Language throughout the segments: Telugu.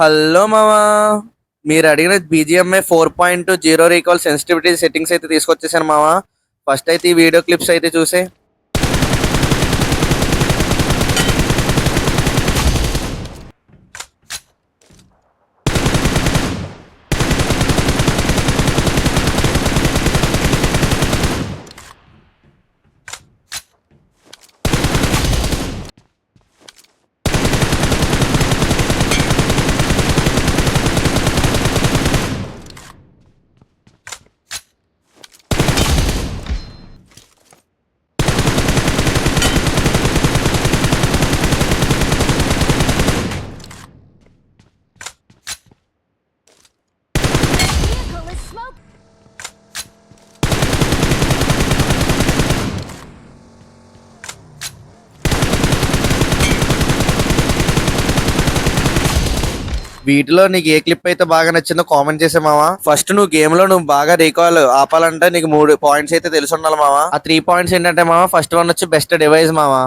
హలో మామా, మీరు అడిగిన బీజిఎంఐ 4.0 రీకాల్ సెన్సిటివిటీ సెట్టింగ్స్ అయితే తీసుకొచ్చేసాను మామా. ఫస్ట్ అయితే ఈ వీడియో క్లిప్స్ అయితే చూసే. Vehicle is smoke. వీటిలో నీకు ఏ క్లిప్ అయితే బాగా నచ్చిందో కామెంట్ చేసే మావా. ఫస్ట్ నువ్వు గేమ్ లో నువ్వు బాగా రీకాల్ ఆపాలంటే నీకు 3 పాయింట్స్ అయితే తెలిసి ఉండాలి మావా. ఆ 3 పాయింట్స్ ఏంటంటే మావా, ఫస్ట్ వన్ వచ్చి బెస్ట్ డివైస్ మావా,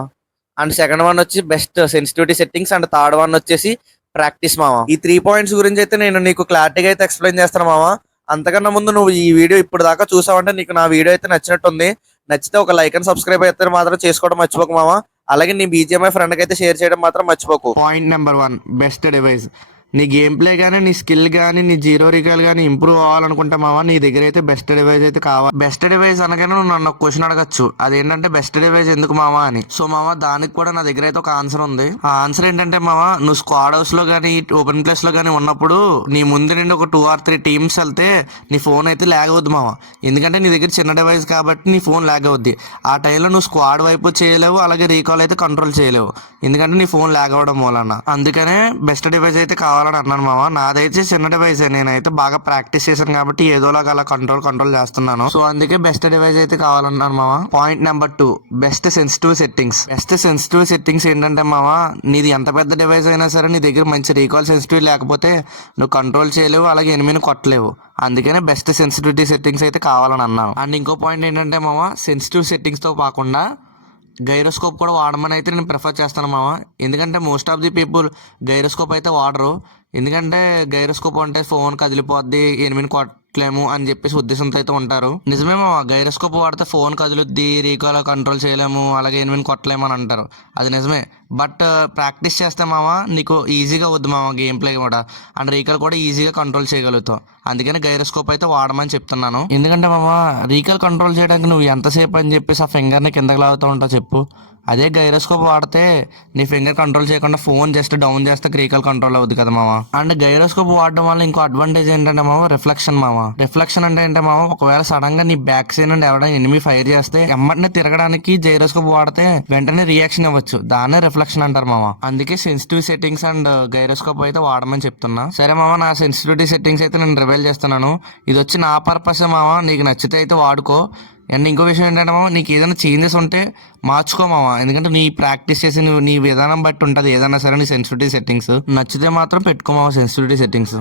అండ్ సెకండ్ వన్ వచ్చి best sensitivity settings, and third one వచ్చేసి ప్రాక్టీస్ మావా. ఈ 3 పాయింట్స్ గురించి అయితే నేను నీకు క్లారిటీగా అయితే ఎక్స్ప్లెయిన్ చేస్తాను మావా. అంతకన్నా ముందు నువ్వు ఈ వీడియో ఇప్పుడు దాకా చూసావంటే నీకు నా వీడియో అయితే నచ్చినట్టుంది. నచ్చితే ఒక లైక్ అండ్ సబ్స్క్రైబ్ అయితే మాత్రం చేసుకోవడం మర్చిపోకు మావా. అలాగే నీ బీజిఎంఐ ఫ్రెండ్కి అయితే షేర్ చేయడం మాత్రం మర్చిపోకు. Point number 1, best device. నీ గేమ్ ప్లే కానీ, నీ స్కిల్ కానీ, నీ జీరో రికాల్ కానీ ఇంప్రూవ్ అవ్వాలనుకుంటే మావా, నీ దగ్గర అయితే బెస్ట్ డివైస్ అయితే కావాలి. బెస్ట్ డివైస్ అనగానే నువ్వు నన్ను ఒక క్వశ్చన్ అడగచ్చు, అదేంటంటే బెస్ట్ డివైస్ ఎందుకు మావా అని. సో మావా, దానికి కూడా నా దగ్గర అయితే ఒక ఆన్సర్ ఉంది. ఆ ఆన్సర్ ఏంటంటే మావా, నువ్వు స్క్వాడ్ హౌస్ లో కానీ ఓపెన్ ప్లేస్ లో కానీ ఉన్నప్పుడు నీ ముందు నుండి ఒక 2 or 3 టీమ్స్ వెళ్తే నీ ఫోన్ అయితే ల్యాగ్ అవుద్ది మావా. ఎందుకంటే నీ దగ్గర చిన్న డివైస్ కాబట్టి నీ ఫోన్ ల్యాగ్ అవుద్ది. ఆ టైంలో నువ్వు స్క్వాడ్ వైపు చేయలేవు, అలాగే రీకాల్ అయితే కంట్రోల్ చేయలేవు, ఎందుకంటే నీ ఫోన్ ల్యాగ్ అవ్వడం మూలన. అందుకనే బెస్ట్ డివైస్ అయితే కావాలని అన్నాను మావా. నాదైతే చిన్న డివైస్, నేనైతే బాగా ప్రాక్టీస్ చేశాను కాబట్టి ఏదోలాగా అలా కంట్రోల్ చేస్తున్నాను. సో అందుకే బెస్ట్ డివైస్ అయితే కావాలన్నాను మావా. Point number 2, best sensitive settings. Best sensitive settings ఏంటంటే మావా, నీది ఎంత పెద్ద డివైస్ అయినా సరే నీ దగ్గర మంచి రీకాల్ సెన్సిటివ్ లేకపోతే నువ్వు కంట్రోల్ చేయలేవు, అలాగే ఎనిమిని కొట్టలేవు. అందుకనే బెస్ట్ సెన్సిటివిటీ సెట్టింగ్స్ అయితే కావాలని అన్నాను. అండ్ ఇంకో పాయింట్ ఏంటంటే మావా, సెన్సిటివ్ సెట్టింగ్స్ తో కాకుండా గైరోస్కోప్ కూడా వాడమని అయితే నేను ప్రిఫర్ చేస్తాను మామ. ఎందుకంటే most of the people gyroscope అయితే వాడరు. ఎందుకంటే గైరోస్కోప్ అంటే ఫోన్ కదిలిపోద్ది, ఎనిమిది కొట్టలేము అని చెప్పేసి ఉద్దేశంతో అయితే ఉంటారు. నిజమే మామ, గైరోస్కోప్ వాడితే ఫోన్ కదులుద్ది, రీకాల్ కంట్రోల్ చేయలేము, అలాగే ఎనిమిది కొట్టలేము అని అంటారు. అది నిజమే. బట్ ప్రాక్టీస్ చేస్తే మామ నీకు ఈజీగా వద్దు మామ, గేమ్ ప్లే కూడా అండ్ రీకాల్ కూడా ఈజీగా కంట్రోల్ చేయగలుగుతావు. అందుకని గైరోస్కోప్ అయితే వాడమని చెప్తున్నాను. ఎందుకంటే మామ, రీకాల్ కంట్రోల్ చేయడానికి నువ్వు ఎంతసేపు అని చెప్పేసి ఆ ఫింగర్ని కిందకి లాగుతూ ఉంటావు చెప్పు. అదే గైరోస్కోప్ వాడితే నీ ఫింగర్ కంట్రోల్ చేయకుండా ఫోన్ జస్ట్ డౌన్ చేస్తే రీకాల్ కంట్రోల్ అవుద్ది కదా మామ. అండ్ గైరోస్కోప్ వాడడం వల్ల ఇంకో అడ్వాంటేజ్ ఏంటంటే మామ, రిఫ్లెక్షన్ మామ. రిఫ్లెక్షన్ అంటే ఏంటంటే మామ, ఒకవేళ సడన్ గా నీ బ్యాక్ సైడ్ నుండి ఎవరైనా ఎనిమి ఫైర్ చేస్తే ఎమ్మటినే తిరగడానికి గైరోస్కోప్ వాడితే వెంటనే రియాక్షన్ ఇవ్వచ్చు. దాన్నే రిఫ్లెక్షన్ అంటారు మామ. అందుకే సెన్సిటివ్ సెట్టింగ్స్ అండ్ గైరోస్కోప్ అయితే వాడమని చెప్తున్నా. సరే మామ, నా సెన్సిటివిటీ సెట్టింగ్స్ అయితే నేను రివైల్ చేస్తున్నాను. ఇది వచ్చి నా పర్పస్ మామ, నీకు నచ్చితే అయితే వాడుకో. అండ్ ఇంకో విషయం ఏంటంటే మామ, నీకు ఏదైనా చేంజెస్ ఉంటే మార్చుకో మామ. ఎందుకంటే నీ ప్రాక్టీస్ చేసి నీ విధానం బట్టి ఉంటుంది ఏదైనా సరే నీ సెన్సిటివిటీ సెట్టింగ్స్. నచ్చితే మాత్రం పెట్టుకో మామ సెన్సిటివిటీ సెట్టింగ్స్.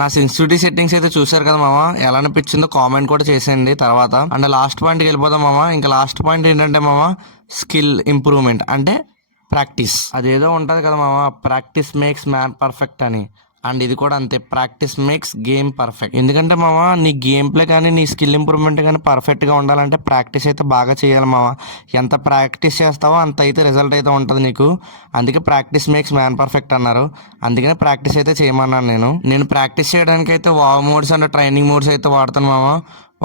నా సెన్సిటివిటీ సెట్టింగ్స్ అయితే చూసారు కదా మామ, ఎలా అనిపించిందో కామెంట్ కూడా చేసేయండి తర్వాత. అండ్ లాస్ట్ పాయింట్కి వెళ్ళిపోదాం మామ. ఇంకా లాస్ట్ పాయింట్ ఏంటంటే మామ, స్కిల్ ఇంప్రూవ్మెంట్ అంటే ప్రాక్టీస్. అదేదో ఉంటుంది కదా మామ, ప్రాక్టీస్ మేక్స్ మ్యాన్ పర్ఫెక్ట్ అని. అండ్ ఇది కూడా అంతే, ప్రాక్టీస్ మేక్స్ గేమ్ పర్ఫెక్ట్. ఎందుకంటే మామ నీ గేమ్ ప్లే కానీ నీ స్కిల్ ఇంప్రూవ్మెంట్ కానీ పర్ఫెక్ట్గా ఉండాలంటే ప్రాక్టీస్ అయితే బాగా చేయాలి మామ. ఎంత ప్రాక్టీస్ చేస్తావో అంత అయితే రిజల్ట్ అయితే ఉంటుంది నీకు. అందుకే ప్రాక్టీస్ మేక్స్ మ్యాన్ పర్ఫెక్ట్ అన్నారు. అందుకనే ప్రాక్టీస్ అయితే చేయమన్నాను నేను ప్రాక్టీస్ చేయడానికి అయితే wow modes and training modes అయితే వాడతాను మామ.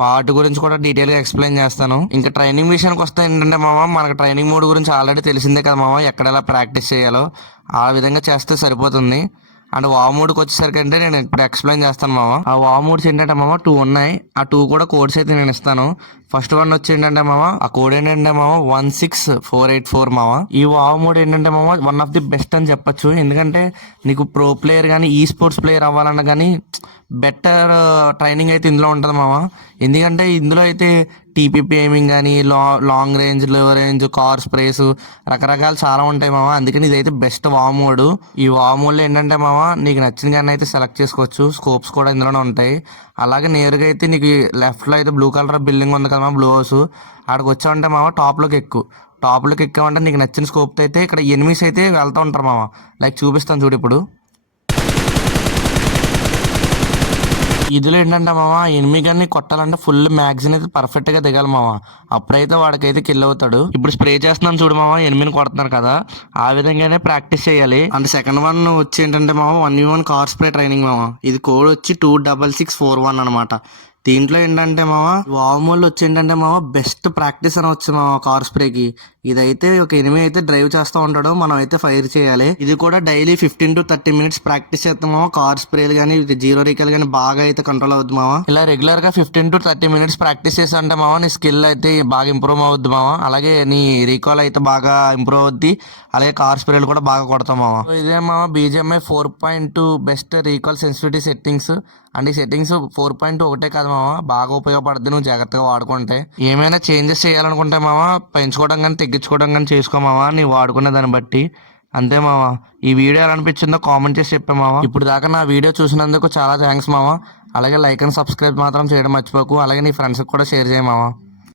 వాటి గురించి కూడా డీటెయిల్గా ఎక్స్ప్లెయిన్ చేస్తాను. ఇంకా ట్రైనింగ్ విషయానికి వస్తే ఏంటంటే మామ, మనకు ట్రైనింగ్ మోడ్ గురించి ఆల్రెడీ తెలిసిందే కదా మామ, ఎక్కడ ఎలా ప్రాక్టీస్ చేయాలో ఆ విధంగా చేస్తే సరిపోతుంది. అండ్ వావ్ మోడ్కి వచ్చేసరికి అంటే నేను ఇప్పుడు ఎక్స్ప్లెయిన్ చేస్తాను మామ. ఆ వావ్ మోడ్స్ ఏంటంటే మామ 2 ఉన్నాయి. ఆ 2 కూడా కోడ్స్ అయితే నేను ఇస్తాను. ఫస్ట్ వన్ వచ్చి ఏంటంటే మామ, ఆ కోడ్ ఏంటంటే మామ 16484 మామ. ఈ వావ్ మోడ్ ఏంటంటే మామ వన్ ఆఫ్ ది బెస్ట్ అని చెప్పొచ్చు. ఎందుకంటే నీకు ప్రో ప్లేయర్ కానీ ఈ స్పోర్ట్స్ ప్లేయర్ అవ్వాలన్నా కానీ బెటర్ ట్రైనింగ్ అయితే ఇందులో ఉంటుంది మామ. ఎందుకంటే ఇందులో అయితే టీపీపీ ఎయిమింగ్ కానీ లాంగ్ రేంజ్, లో రేంజ్, కార్ స్ప్రేస్ రకరకాలు చాలా ఉంటాయి మామ. అందుకని ఇదైతే బెస్ట్ వావ్ మోడ్. ఈ వావ్ మోడ్లో ఏంటంటే మామ నీకు నచ్చిన కానీ అయితే సెలెక్ట్ చేసుకోవచ్చు. స్కోప్స్ కూడా ఇందులోనే ఉంటాయి. అలాగే నేరుగా అయితే నీకు లెఫ్ట్లో అయితే బ్లూ కలర్ బిల్డింగ్ ఉంది కదా మామ, బ్లూ హౌస్, ఆడికి వచ్చావంటే మామ టాప్లోకి ఎక్కామంటే నీకు నచ్చిన స్కోప్ అయితే ఇక్కడ ఎనిమిస్ అయితే వెళ్తూ ఉంటారు మామ. లైక్ చూపిస్తాను చూడు ఇప్పుడు. ఇదిలో ఏంటంటే మామ ఎనిమి గన్ని కొట్టాలంటే ఫుల్ మ్యాగ్జిన్ అయితే పర్ఫెక్ట్ గా దిగాలి మామ. అప్పుడైతే వాడికైతే కిల్ అవుతాడు. ఇప్పుడు స్ప్రే చేస్తున్నాను చూడు మామ, ఎనిమిని కొడుతున్నారు కదా, ఆ విధంగానే ప్రాక్టీస్ చేయాలి. అండ్ సెకండ్ వన్ వచ్చి ఏంటంటే మామ 1v1 కార్ స్ప్రే ట్రైనింగ్ మామ. ఇది కోడ్ వచ్చి 26641 అనమాట. దీంట్లో ఏంటంటే మామ వామోల్ వచ్చి ఏంటంటే మామ బెస్ట్ ప్రాక్టీస్ అని వచ్చి మామ కార్ స్ప్రేకి. ఇదైతే ఒక ఎనిమి అయితే డ్రైవ్ చేస్తూ ఉంటాడు, మనం అయితే ఫైర్ చేయాలి. ఇది కూడా డైలీ 15 to 30 minutes ప్రాక్టీస్ చేస్తాం మామ. కార్ స్ప్రేలు కానీ జీరో రీకల్ కానీ బాగా అయితే కంట్రోల్ అవుద్ది మామ. ఇలా రెగ్యులర్ గా 15 to 30 minutes ప్రాక్టీస్ చేస్తుంటే మామ నీ స్కిల్ అయితే బాగా ఇంప్రూవ్ అవుద్ది మామ. అలాగే నీ రీకాల్ అయితే బాగా ఇంప్రూవ్ అవుద్ది. అలాగే కార్ స్ప్రేలు కూడా బాగా కొడతాం మామ. ఇదే మామ BGMI 4.2 best recall sensitivity settings. And ఈ సెట్టింగ్స్ 4.2 ఒకటే కాదు మామ, బాగా ఉపయోగపడుతుంది నువ్వు జాగ్రత్తగా వాడుకుంటే. ఏమైనా చేంజెస్ చేయాలనుకుంటే మామ పెంచుకోవడం కానీ తగ్గించుకోవడం కానీ చేసుకో మామ, నీవు వాడుకునే దాన్ని బట్టి. అంతే మామ. ఈ వీడియో ఎలా అనిపించిందో కామెంట్ చేసి చెప్పా మామ. ఇప్పుడు దాకా నా వీడియో చూసినందుకు చాలా థ్యాంక్స్ మామ. అలాగే లైక్ అండ్ సబ్స్క్రైబ్ మాత్రం చేయడం మర్చిపోకు. అలాగే నీ ఫ్రెండ్స్కి కూడా షేర్ చేయ మామ.